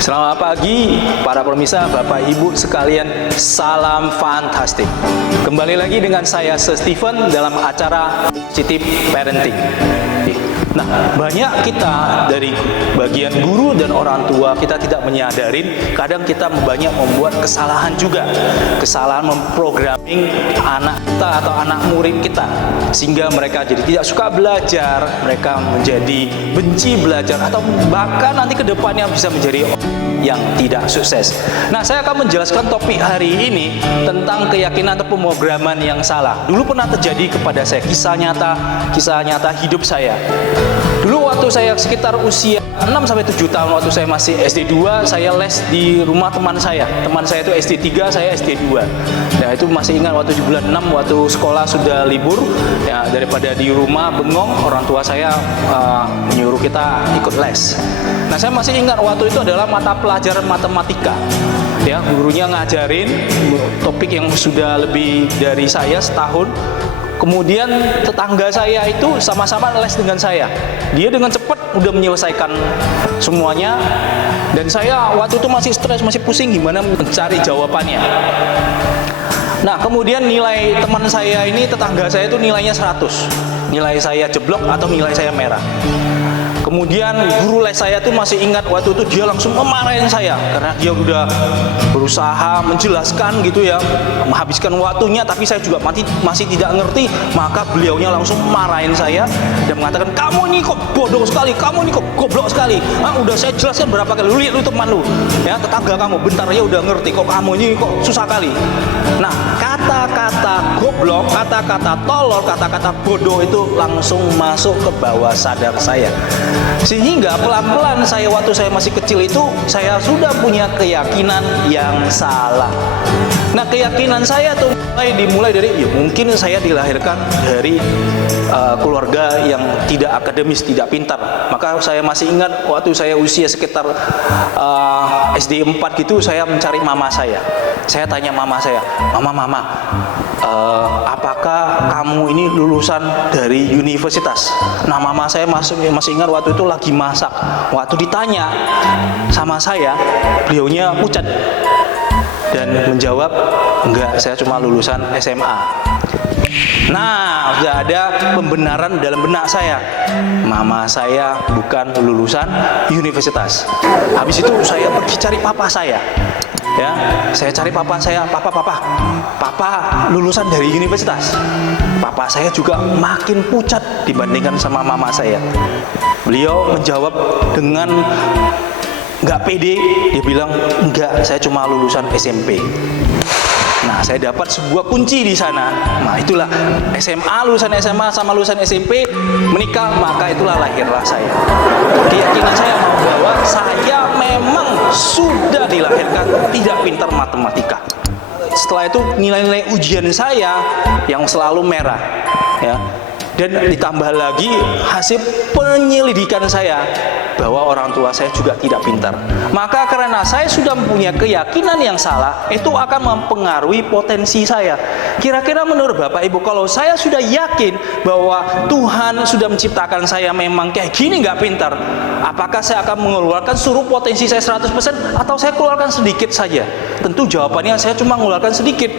Selamat pagi para pemirsa, Bapak Ibu sekalian, salam fantastik. Kembali lagi dengan saya Stephen dalam acara Positive Parenting. Nah, banyak kita dari bagian guru dan orang tua kita tidak menyadarin, kadang kita banyak membuat kesalahan juga. Kesalahan memprogramming anak kita atau anak murid kita, sehingga mereka jadi tidak suka belajar, mereka menjadi benci belajar, atau bahkan nanti ke depannya bisa menjadi yang tidak sukses. Nah, saya akan menjelaskan topik hari ini tentang keyakinan atau pemrograman yang salah. Dulu pernah terjadi kepada saya kisah nyata hidup saya. Dulu waktu saya sekitar usia 6-7 tahun, waktu saya masih SD 2, saya les di rumah teman saya. Teman saya itu SD 3, saya SD 2. Nah, itu masih ingat waktu di bulan 6, waktu sekolah sudah libur, ya, daripada di rumah bengong, orang tua saya menyuruh kita ikut les. Nah, saya masih ingat waktu itu adalah mata pelajaran matematika. Ya, gurunya ngajarin topik yang sudah lebih dari saya setahun. Kemudian tetangga saya itu sama-sama les dengan saya. Dia dengan cepat udah menyelesaikan semuanya, dan saya waktu itu masih stres, masih pusing gimana mencari jawabannya. Nah, kemudian nilai teman saya ini, tetangga saya itu nilainya 100. Nilai saya jeblok atau nilai saya merah. Kemudian guru les saya tuh masih ingat waktu itu dia langsung memarahin saya karena dia udah berusaha menjelaskan gitu ya, menghabiskan waktunya, tapi saya juga masih tidak ngerti. Maka beliaunya langsung marahin saya dan mengatakan, kamu ini kok bodoh sekali, kamu ini kok goblok sekali. Udah saya jelaskan berapa kali, lu lihat lu teman lu, ya, tetangga kamu, bentar ya udah ngerti, kok kamu ini kok susah kali. Nah, kata-kata goblok, kata-kata tolol, kata-kata bodoh itu langsung masuk ke bawah sadar saya. Sehingga pelan-pelan saya waktu saya masih kecil itu, saya sudah punya keyakinan yang salah. Nah, keyakinan saya tuh dimulai dari, ya mungkin saya dilahirkan dari keluarga yang tidak akademis, tidak pintar. Maka saya masih ingat waktu saya usia sekitar SD 4 gitu, saya mencari mama saya. Saya tanya mama saya, Mama, apakah kamu ini lulusan dari universitas? Nah, mama saya masih ingat waktu itu lagi masak. Waktu ditanya sama saya, beliaunya pucat dan menjawab, enggak, saya cuma lulusan SMA. Nah, sudah ada pembenaran dalam benak saya. Mama saya bukan lulusan universitas. Habis itu saya pergi cari papa saya. Ya, saya cari papa saya, papa lulusan dari universitas. Papa saya juga makin pucat dibandingkan sama mama saya. Beliau menjawab dengan nggak pede, dia bilang, enggak, saya cuma lulusan SMP. Nah, saya dapat sebuah kunci di sana. Nah, itulah SMA, lulusan SMA sama lulusan SMP menikah, maka itulah lahirlah saya. Keyakinan saya bahwa saya memang sudah dilahirkan tidak pintar matematika. Setelah itu nilai-nilai ujian saya yang selalu merah, ya. Dan ditambah lagi hasil penyelidikan saya bahwa orang tua saya juga tidak pintar. Maka karena saya sudah mempunyai keyakinan yang salah, itu akan mempengaruhi potensi saya. Kira-kira menurut Bapak Ibu, kalau saya sudah yakin bahwa Tuhan sudah menciptakan saya memang kayak gini nggak pintar, apakah saya akan mengeluarkan seluruh potensi saya 100% atau saya keluarkan sedikit saja? Tentu jawabannya saya cuma mengeluarkan sedikit.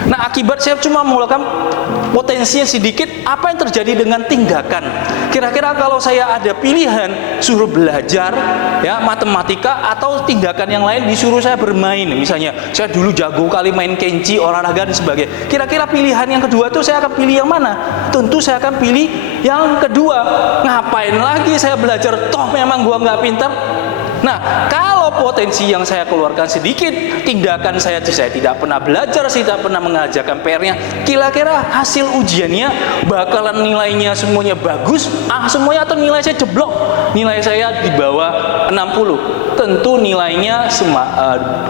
Nah, akibat saya cuma mengeluarkan potensinya sedikit, apa yang terjadi dengan tindakan? Kira-kira kalau saya ada pilihan suruh belajar ya matematika atau tindakan yang lain disuruh saya bermain, misalnya saya dulu jago kali main kenchi, olahraga dan sebagainya, kira-kira pilihan yang kedua itu saya akan pilih yang mana? Tentu saya akan pilih yang kedua. Ngapain lagi saya belajar, toh memang gua nggak pintar. Nah, kalau potensi yang saya keluarkan sedikit, tindakan saya tidak pernah belajar, saya tidak pernah mengajarkan PR-nya, kira-kira hasil ujiannya bakalan nilainya semuanya bagus, semuanya, atau nilai saya jeblok, nilai saya di bawah 60. Tentu nilainya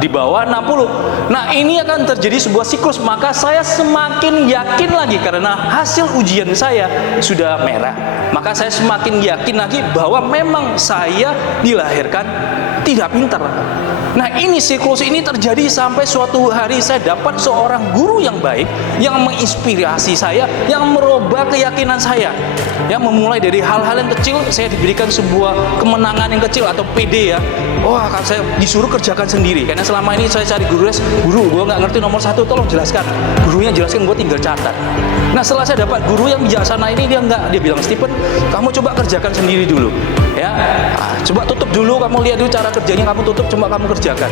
di bawah 60. Nah, ini akan terjadi sebuah siklus, maka saya semakin yakin lagi karena hasil ujian saya sudah merah. Maka saya semakin yakin lagi bahwa memang saya dilahirkan tidak pintar. Nah, ini siklus ini terjadi sampai suatu hari saya dapat seorang guru yang baik, yang menginspirasi saya, yang merubah keyakinan saya. Ya, memulai dari hal-hal yang kecil, saya diberikan sebuah kemenangan yang kecil atau PD ya. oh akan saya disuruh kerjakan sendiri. Karena selama ini saya cari guru les, guru gue nggak ngerti nomor 1, tolong jelaskan. Gurunya jelaskan, gue tinggal catat. Nah setelah saya dapat guru yang bijaksana ini, dia bilang, Stephen, kamu coba kerjakan sendiri dulu, ya. Coba tutup dulu, kamu lihat dulu cara kerjanya, kamu tutup, coba kamu kerjakan.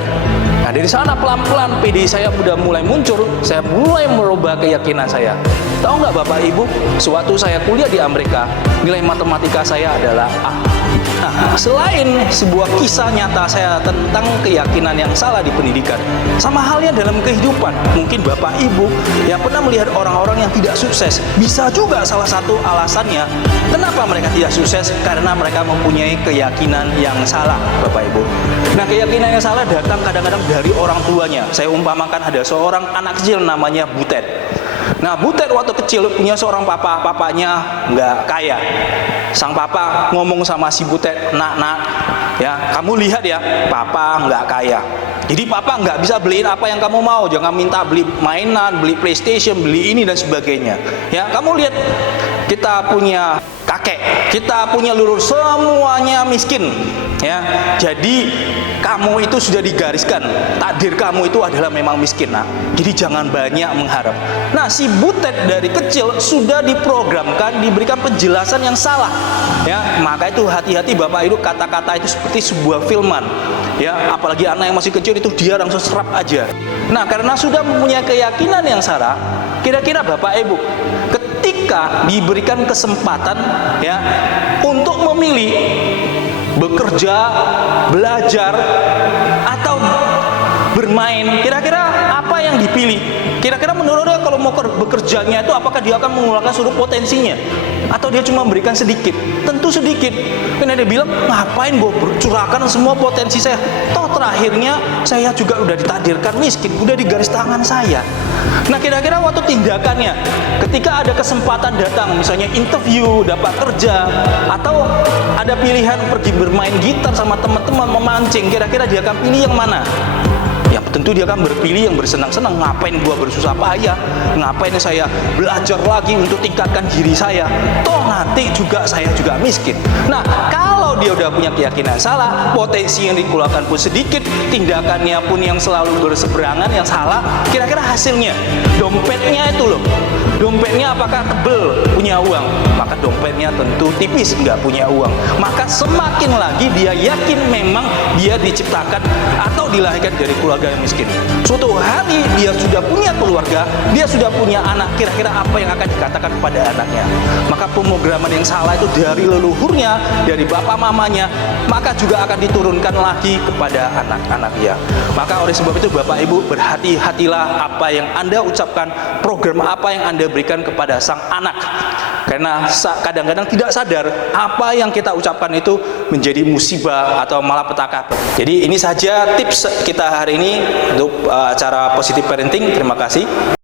Nah dari sana pelan-pelan PD saya udah mulai muncul, saya mulai merubah keyakinan saya. Tahu nggak Bapak Ibu, sewaktu saya kuliah di Amerika, nilai matematika saya adalah A. Nah, selain sebuah kisah nyata saya tentang keyakinan yang salah di pendidikan, sama halnya dalam kehidupan, mungkin Bapak Ibu yang pernah melihat orang-orang yang tidak sukses, bisa juga salah satu alasannya kenapa mereka tidak sukses, karena mereka mempunyai keyakinan yang salah, Bapak Ibu. Nah, keyakinan yang salah datang kadang-kadang dari orang tuanya. Saya umpamakan ada seorang anak kecil namanya Butet. Nah, Butet waktu kecil punya seorang papa, papanya nggak kaya. Sang papa ngomong sama si Butet, nak, ya kamu lihat ya, papa nggak kaya. Jadi papa nggak bisa beliin apa yang kamu mau. Jangan minta beli mainan, beli PlayStation, beli ini dan sebagainya. Ya, kamu lihat kita punya kakek, kita punya leluhur, semuanya miskin. Ya, jadi kamu itu sudah digariskan, takdir kamu itu adalah memang miskin, nak. Jadi jangan banyak mengharap. Nah, si Butet dari kecil sudah diprogramkan, diberikan penjelasan yang salah. Ya, maka itu hati-hati Bapak Ibu, kata-kata itu seperti sebuah filman. Ya, apalagi anak yang masih kecil itu dia langsung serap aja. Nah, karena sudah mempunyai keyakinan yang salah, kira-kira Bapak Ibu ketika diberikan kesempatan ya untuk memilih bekerja, belajar, atau bermain, kira-kira apa yang dipilih? Kira-kira menurutnya kalau mau bekerjanya itu apakah dia akan mengeluarkan seluruh potensinya? Atau dia cuma memberikan sedikit? Tentu sedikit. Karena dia bilang, ngapain gue curahkan semua potensi saya? Toh terakhirnya saya juga udah ditakdirkan miskin, udah di garis tangan saya. Nah, kira-kira waktu tindakannya, ketika ada kesempatan datang, misalnya interview, dapat kerja, atau ada pilihan pergi bermain gitar sama teman-teman, memancing, kira-kira dia akan pilih yang mana? Ya tentu dia akan berpilih yang bersenang-senang. Ngapain gua bersusah payah, ngapain saya belajar lagi untuk tingkatkan diri saya, toh nanti juga saya juga miskin. Nah, kalau dia udah punya keyakinan salah, potensi yang dikeluarkan pun sedikit, tindakannya pun yang selalu berseberangan, yang salah, kira-kira hasilnya dompetnya itu loh, dompetnya apakah tebel punya uang? Maka dompetnya tentu tipis, nggak punya uang. Maka semakin lagi dia yakin memang dia diciptakan atau dilahirkan dari keluarga yang miskin. Suatu hari dia sudah punya keluarga, dia sudah punya anak, kira-kira apa yang akan dikatakan kepada anaknya? Maka pemrograman yang salah itu dari leluhurnya, dari bapak mamanya, maka juga akan diturunkan lagi kepada anak-anaknya. Maka oleh sebab itu Bapak Ibu, berhati-hatilah apa yang Anda ucapkan, program apa yang Anda berikan kepada sang anak. Karena kadang-kadang tidak sadar apa yang kita ucapkan itu menjadi musibah atau malapetaka. Jadi ini saja tips kita hari ini untuk acara Positive Parenting. Terima kasih.